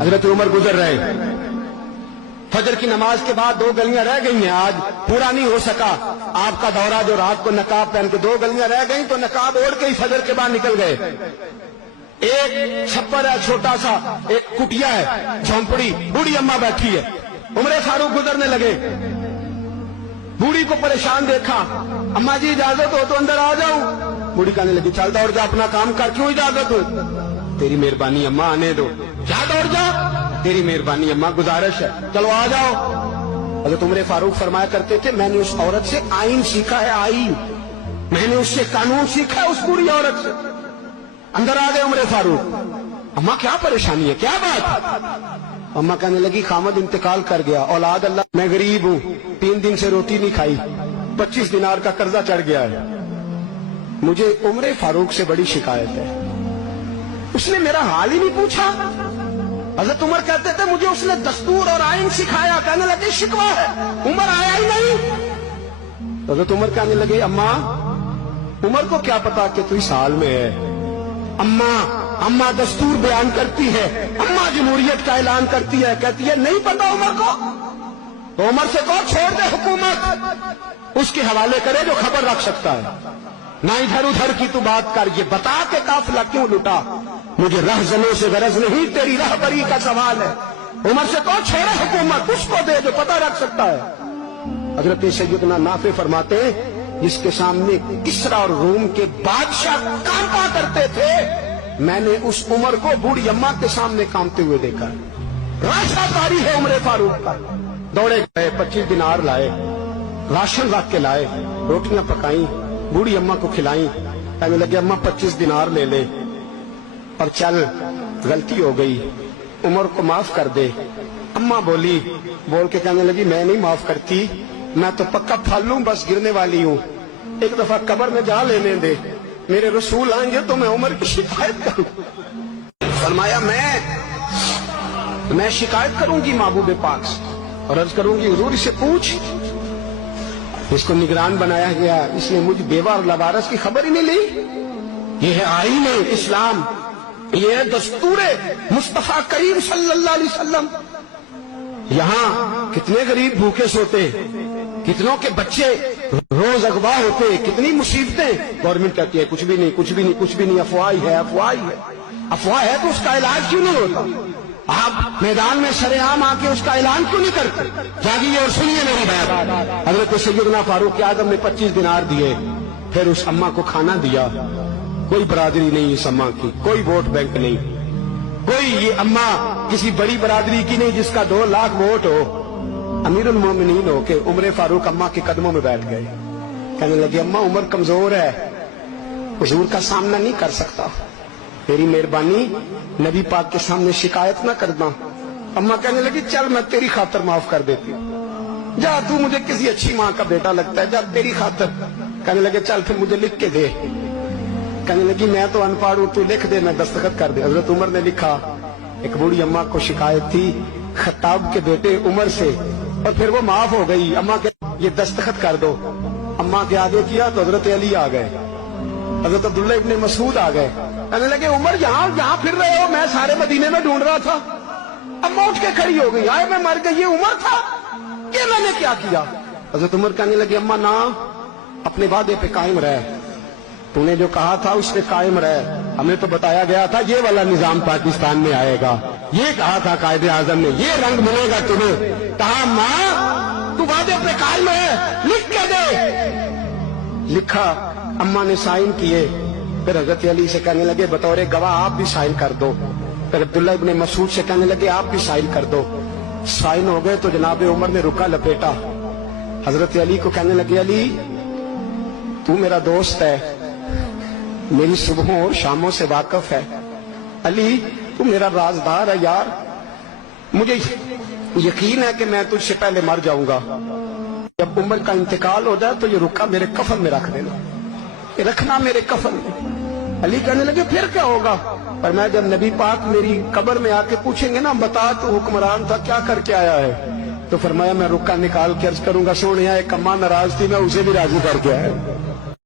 हजरत उमर गुजर रहे, फजर की नमाज के बाद 2 गलियां रह गई हैं, आज पूरा नहीं हो सका आपका दौरा, जो रात को नकाब पहन के 2 गलियां रह गई तो नकाब ओढ़ के ही फजर के बाद निकल गए। एक छप्पर है छोटा सा, एक कुटिया है, झोंपड़ी, बूढ़ी अम्मा बैठी है। उमर फारूक गुजरने लगे, बूढ़ी को परेशान देखा, अम्मा जी इजाजत हो तो अंदर आ जाऊं। बूढ़ी कहने लगी चल दौड़ जा, अपना काम कर, क्यों इजाजत हो? तेरी मेहरबानी अम्मा, आने दो। क्या दौड़ जा? तेरी मेहरबानी अम्मा, गुजारिश है, चलो आ जाओ। हज़रत उमर फारूक फरमाया करते थे, मैंने उस औरत से आइन सीखा है, आइन, मैंने उससे कानून सीखा है, उस बूढ़ी औरत से। अंदर आ गए उमर फारूक, अम्मा क्या परेशानी है, क्या बात? अम्मा कहने लगी खामद इंतकाल कर गया, औलाद अल्लाह, मैं गरीब हूं, 3 दिन से रोटी नहीं खाई, 25 दिनार का कर्जा चढ़ गया है, मुझे उमर फारूक से बड़ी शिकायत है। उसने मेरा हाल ही नहीं पूछा। हज़रत उमर कहते थे मुझे उसने दस्तूर और आइन सिखाया, कहने लगे शिकवा है, उमर आया ही नहीं। हज़रत उमर कहने लगे अम्मा, उमर को क्या पता कि तू इस हाल में है। अम्मा दस्तूर बयान करती है, अम्मा जमहूरियत का ऐलान करती है, कहती है नहीं पता उमर को, तो उमर से कहो छोड़ दे हुकूमत, उसके हवाले करे जो खबर रख सकता है, ना इधर उधर की तू बात कर, ये बता के काफिला क्यों लुटा, मुझे रहजनों से गरज नहीं, तेरी रहबरी का सवाल है। उमर से कहो छोड़े हुकूमत, उसको दे जो पता रख सकता है। हजरत सैयदना नाफे फरमाते हैं, जिसके सामने किसरा और रूम के बादशाह कांपा करते थे, मैंने उस उमर को बूढ़ी अम्मा के सामने कांपते हुए देखा। राशा तारी है उमर फारूक का। दौड़े गए, 25 दिनार लाए, राशन रख के लाए, रोटियां पकाई, बूढ़ी अम्मा को खिलाई, कहने लगे अम्मा 25 दिनार ले ले और चल, गलती हो गई, उमर को माफ कर दे। अम्मा बोली, बोल के कहने लगी मैं नहीं माफ करती, मैं तो पक्का फल लूं, बस गिरने वाली हूं, एक दफा कब्र में जा लेने दे, मेरे रसूल आएंगे तो मैं उमर की शिकायत करूं। फरमाया मैं शिकायत करूंगी महबूब पाक से और अर्ज करूंगी हुजूर इससे पूछ। इसको निगरान बनाया गया, इसने मुझ बेवा और लवारस की खबर ही नहीं ली। ये है आईन इस्लाम, ये है दस्तूर मुस्तफा करीम सल्लल्लाहु अलैहि वसल्लम। यहाँ कितने गरीब भूखे सोते, कितनों के बच्चे रोज अगवा होते, कितनी मुसीबतें। गवर्नमेंट कहती है कुछ भी नहीं, कुछ भी नहीं, कुछ भी नहीं, अफवाह ही है, अफवाह ही है। अफवाह है तो उसका इलाज क्यों नहीं होता? आप मैदान में सरेआम आके उसका ऐलान क्यों नहीं करते? जागिए और सुनिए मेरी बात। हजरत सैयदना फारूक आजम ने 25 दिनार दिए, फिर उस अम्मा को खाना दिया। कोई बरादरी नहीं इस अम्मा की, कोई वोट बैंक नहीं, कोई ये अम्मा किसी बड़ी बरादरी की नहीं जिसका 2 लाख वोट हो। अमीरुल मोमिनीन हो के उमर फारूक अम्मा के कदमों में बैठ गए, कहने लगे अम्मा उमर कमजोर है, हुजूर का सामना नहीं कर सकता, तेरी मेहरबानी नबी पाक के सामने शिकायत ना करना। अम्मा कहने लगी चल मैं तेरी खातर माफ कर देती हूँ, जा तू मुझे किसी अच्छी माँ का बेटा लगता है, जा तेरी खातर। कहने लगे चल फिर मुझे लिख के दे। कहने लगी मैं तो अनपढ़ हूं, तू लिख दे, मैं दस्तखत कर दे। हजरत उमर ने लिखा। एक बूढ़ी अम्मा को शिकायत थी खत्ताब के बेटे उमर से, और फिर वो माफ हो गई। अम्मा के ये दस्तखत कर दो। अम्मा के आगे किया तो हजरत अली आ गए, हजरत अब्दुल्ला इब्ने मसूद आ गए। कहने लगे उमर यहाँ फिर रहे हो, मैं सारे मदीने में ढूंढ रहा था। अम्मा उठ के खड़ी हो गई, आए मैं मर गई, ये उमर था, ये मैंने क्या किया? हजरत उमर कहने लगे अम्मा ना, अपने वादे पे कायम रहे, तूने जो कहा था उस पे कायम रहे। हमें तो बताया गया था ये वाला निजाम पाकिस्तान में आएगा, ये कहा था कायदे आजम ने, ये रंग मिलेगा तुम्हें। कहा माँ तू वादे पे कायम है, लिख के दे। लिखा, अम्मा ने साइन किए। फिर हजरत अली से कहने लगे बतौर गवाह आप भी साइन कर दो। फिर अब्दुल्ला इब्ने मसूद से कहने लगे आप भी साइन कर दो। साइन हो गए तो जनाब उमर ने रुका लपेटा। हजरत अली को कहने लगे अली तू मेरा दोस्त है, मेरी सुबहों और शामों से वाकिफ है, अली तू मेरा राजदार है यार, मुझे यकीन है कि मैं तुझसे पहले मर जाऊंगा। जब उमर का इंतकाल हो जाए तो ये रुका मेरे कफन में रख देना, ये रखना मेरे कफन में। अली कहने लगे फिर क्या होगा? पर मैं जब नबी पाक मेरी कब्र में आके पूछेंगे ना बता तू हुक्मरान था क्या करके आया है, तो फरमाया मैं रुका निकाल के अर्ज करूंगा सोनिया एक अम्मा नाराज थी मैं उसे भी राजी करके आया।